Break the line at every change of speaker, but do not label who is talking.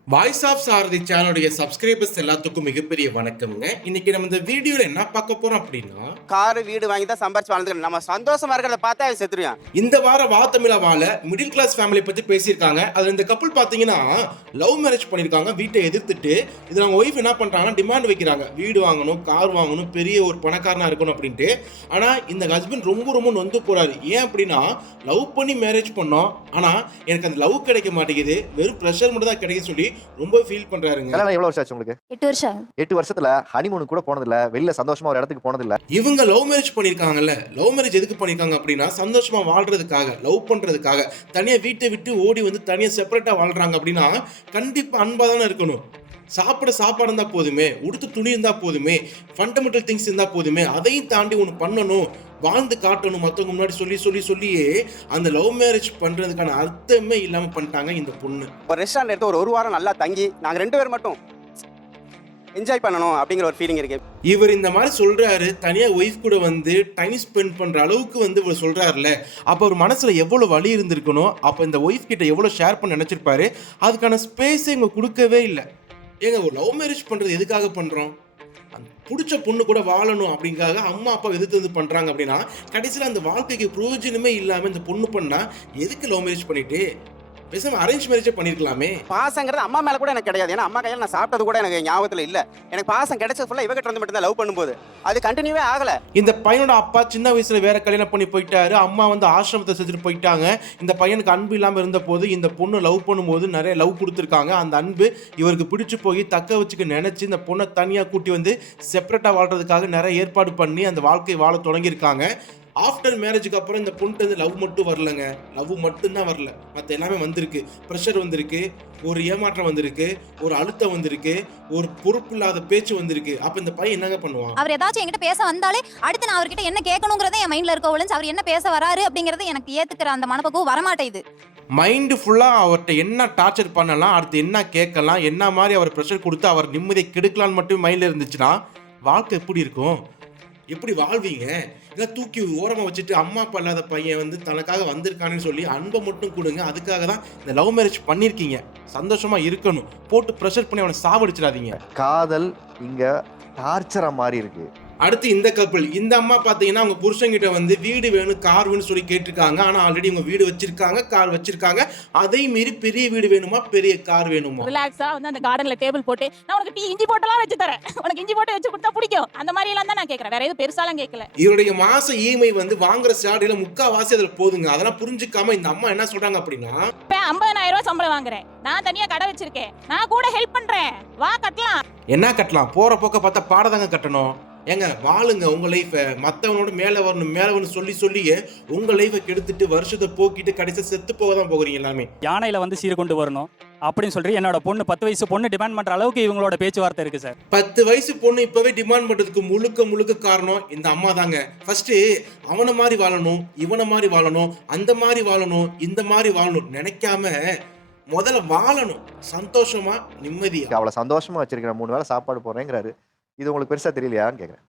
Voice of சாரதி சேனலுடைய subscribers எல்லாத்துக்கும் மிகப்பெரிய வணக்கம்ங்க. இன்னைக்கு நம்ம இந்த வீடியோல என்ன பார்க்க போறோம் அப்படின்னா,
காரு வீடு வாங்கி தான் சம்பாரிச்சு வாழ்ந்துக்கணும். நம்ம சந்தோஷமா இருக்கிறத பார்த்தா அது செத்துருவான்.
இந்த வார வா தமிழா வாழ மிடில் கிளாஸ் ஃபேமிலி பத்தி பேசியிருக்காங்க. அதுல இந்த கப்பல் பாத்தீங்கன்னா லவ் மேரேஜ் பண்ணிருக்காங்க. வீட்டை எதிர்த்துட்டு இதுல அவங்க ஒய்ஃப் என்ன பண்றாங்கன்னா டிமாண்ட் வைக்கிறாங்க. வீடு வாங்கணும், கார் வாங்கணும், பெரிய ஒரு பணக்காரனா இருக்கணும் அப்படின்ட்டு. ஆனா இந்த ஹஸ்பண்ட் ரொம்ப நொந்து போறாரு. ஏன் அப்படின்னா, லவ் பண்ணி மேரேஜ் பண்ணோம், ஆனா எனக்கு அந்த லவ் கிடைக்க மாட்டேங்குது, வெறும் ப்ரெஷர் மட்டும் தான் கிடைக்குது சொல்லி ரொம்ப ஃபீல் பண்றாருங்க.
கல்யாணம் எவ்வளவு வருஷம் ஆச்சு உங்களுக்கு?
8 வருஷம்.
8 வருஷத்துல ஹனிமூன் கூட போனதில்ல, வெளியில சந்தோஷமா ஒரு இடத்துக்கு போனதில்ல.
இவங்க லவ் மேரேஜ் பண்ணிருக்காங்கல்ல, லவ் மேரேஜ் எதுக்கு பண்ணிருக்காங்க அப்படின்னா சந்தோஷமா வாழ்றதுக்காக, லவ் பண்றதுக்காக. தனியா வீட்டை விட்டு ஓடி வந்து தனியா செப்பரேட்டா வாழ்றாங்க அப்படின்னா கண்டிப்பா அன்பா தானே இருக்கணும். சாப்பாடு இருந்தா போதுமே, உடுத்து துணி இருந்தா போதுமே, ஃபண்டமெண்டல் திங்ஸ் இருந்தா போதுமே, அதையும் தாண்டி ஒன்று பண்ணணும், வாழ்ந்து காட்டணும் மற்றவங்க முன்னாடி சொல்லியே அந்த லவ் மேரேஜ் பண்றதுக்கான அர்த்தமே இல்லாம பண்ணிட்டாங்க இந்த பொண்ணு.
ஒரு ரெஸ்டாரண்ட் எடுத்து ஒரு வாரம் நல்லா தங்கி நாங்கள் 2 பேர் மட்டும் என்ஜாய் பண்ணணும் அப்படிங்கிற ஒரு ஃபீலிங் இருக்கு.
இவர் இந்த மாதிரி சொல்றாரு, தனியா ஒய்ஃப் கூட வந்து டைம் ஸ்பெண்ட் பண்ற அளவுக்கு வந்து இவர் சொல்றாருல, அப்ப ஒரு மனசுல எவ்வளவு வலி இருந்திருக்கணும், அப்ப இந்த ஒய்ஃப் கிட்ட எவ்வளவு ஷேர் பண்ண நினைச்சிருப்பாரு. அதுக்கான ஸ்பேஸ் இவங்க கொடுக்கவே இல்லை. ஏங்க, ஒரு லவ் மேரேஜ் பண்றது எதுக்காக பண்றோம்? பிடிச்ச பொண்ணு கூட வாழணும் அப்படிங்காக அம்மா அப்பா எதிர்த்து வந்து பண்றாங்க அப்படின்னா கடைசியில் அந்த வாழ்க்கைக்கு பிரயோஜனமே இல்லாம இந்த பொண்ணு பண்ணா எதுக்கு லவ் மேரேஜ் பண்ணிட்டு பேசாம அரேஞ்ச் மேரேஜே பண்ணிருக்கலாமே.
பாசங்கிறது அம்மா மேல கூட எனக்கு கிடையாது. ஏன்னா அம்மா கையில் நான் சாப்பிட்டது கூட எனக்கு ஞாபகத்தில் இல்லை. எனக்கு பாசம் கிடைச்சது ஃபுல்லாக இவகிட்ட வந்து மட்டும் தான் லவ் பண்ணும்போது அது கண்டினியூவே ஆகல.
இந்த பையனோட அப்பா சின்ன வயசுல வேற கல்யாணம் பண்ணி போயிட்டாரு, அம்மா வந்து ஆசிரமத்தை செஞ்சுட்டு போயிட்டாங்க. இந்த பையனுக்கு அன்பு இல்லாம இருந்த போது இந்த பொண்ணு லவ் பண்ணும்போது நிறைய லவ் கொடுத்துருக்காங்க. அந்த அன்பு இவருக்கு பிடிச்சு போய் தக்க வச்சுக்க நினைச்சு இந்த பொண்ணை தனியா கூட்டி வந்து செப்பரேட்டா வாழ்றதுக்காக நிறைய ஏற்பாடு பண்ணி அந்த வாழ்க்கை வாழ தொடங்கியிருக்காங்க. ஆஃப்டர் மேரேஜுக்கு அப்புறம் இந்த பொண்ணு வந்து லவ் மட்டும் வரலங்க, லவ் மட்டும்தான் வரல, மற்ற எல்லாமே வந்திருக்கு. ப்ரெஷர் வந்திருக்கு, ஒரு ஏமாற்றம் வந்திருக்கு, ஒரு அழுத்தம் வந்திருக்கு, ஒரு பொறுப்பு இல்லாத பேச்சு வந்திருக்கு. அப்ப இந்த பையன் என்னங்க பண்ணுவான்?
அவர் ஏதாச்சும் என்கிட்ட பேச வந்தாலே அடுத்து நான் அவர்கிட்ட என்ன கேட்கணுங்கிறதே என் மைண்ட்ல இருக்க ஒளிஞ்சு அவர் என்ன பேச வராரு அப்படிங்கறது எனக்கு ஏத்துக்கிற அந்த மனப்பக்குவம் வரமாட்டேங்குது.
மைண்டு ஃபுல்லாக அவர்கிட்ட என்ன டார்ச்சர் பண்ணலாம், அடுத்து என்ன கேட்கலாம், என்ன மாதிரி அவர் ப்ரெஷர் கொடுத்து அவர் நிம்மதியை கெடுக்கலான்னு மட்டும் மைண்டில் இருந்துச்சுன்னா வாழ்க்கை எப்படி இருக்கும்? எப்படி வாழ்வீங்க? இதை தூக்கி ஓரமாக வச்சுட்டு அம்மா அப்பா இல்லாத பையன் வந்து தனக்காக வந்திருக்கானு சொல்லி அன்பை மட்டும் கொடுங்க. அதுக்காக தான் இந்த லவ் மேரேஜ் பண்ணியிருக்கீங்க. சந்தோஷமா இருக்கணும், போட்டு ப்ரெஷர் பண்ணி அவனை சாவடிச்சிடாதீங்க.
காதல் இங்க டார்ச்சரா மாறி இருக்கு.
அடுத்து இந்த கப்பல், இந்த அம்மா பார்த்தீங்கன்னா அவங்க புருஷங்கிட்ட வந்து வீடு வேணும், கார் வேணும்னு சொல்லி கேட்டிருக்காங்க. ஆனால் ஆல்ரெடி அவங்க வீடு வச்சிருக்காங்க, கார் வச்சிருக்காங்க. அதை மீறி பெரிய வீடு வேணுமா, பெரிய கார் வேணுமா?
ரிலாக்ஸா வந்து அந்த கார்டன்ல டேபிள் போட்டு நான் உனக்கு டீ இஞ்சி போட்டெல்லாம் வச்சு தரேன், உனக்கு இஞ்சி போட்டு வச்சு கொடுத்தா பிடிக்கும், அந்த மாதிரி எல்லாம் தான் நான் கேட்கறேன். வேற எதுவும் பெருசாலாம் கேட்கல.
இவருடைய மாச இஎம்ஐ வந்து வாங்குற சேலரியில முக்காவாசி அதுல போதுங்க. அதெல்லாம் புரிஞ்சுக்காம இந்த அம்மா என்ன சொல்றாங்க அப்படின்னா,
50,000 ரூபாய் சம்பளம் வாங்குறேன், நான் தனியா கடை வச்சிருக்கேன், நான் கூட ஹெல்ப் பண்றேன், வா கட்டலாம்.
என்ன கட்டலாம்? போற போக்க பார்த்தா பாடதாங்க கட்டணும். ஏங்க, வாழுங்க உங்க லைஃபை. மற்றவனோட மேலே வரணும் சொல்லியே உங்க லைஃபை கெடுத்துட்டு வருஷத்தை போக்கிட்டு கடைசியாக செத்து போக தான் போகிறீங்க எல்லாமே.
யானையில வந்து சீர் கொண்டு வரணும் அப்படின்னு சொல்லி என்னோட பொண்ணு 10 வயசு பொண்ணு டிமாண்ட் பண்ற அளவுக்கு இவங்களோட பேச்சுவார்த்தை இருக்கு சார்.
10 வயசு பொண்ணு இப்பவே டிமாண்ட் பண்றதுக்கு முழுக்க காரணம் இந்த அம்மா தாங்க. ஃபர்ஸ்ட் அவனை மாதிரி வாழணும், இவனை மாதிரி வாழணும், அந்த மாதிரி வாழணும், இந்த மாதிரி வாழணும் நினைக்காம முதல்ல வாழணும் சந்தோஷமா, நிம்மதியா.
அவளை சந்தோஷமா வச்சிருக்கிற 3 வேளை சாப்பாடு போறேங்கிறாரு. இது உங்களுக்கு பெருசா தெரியலையான்னு கேக்குறேன்.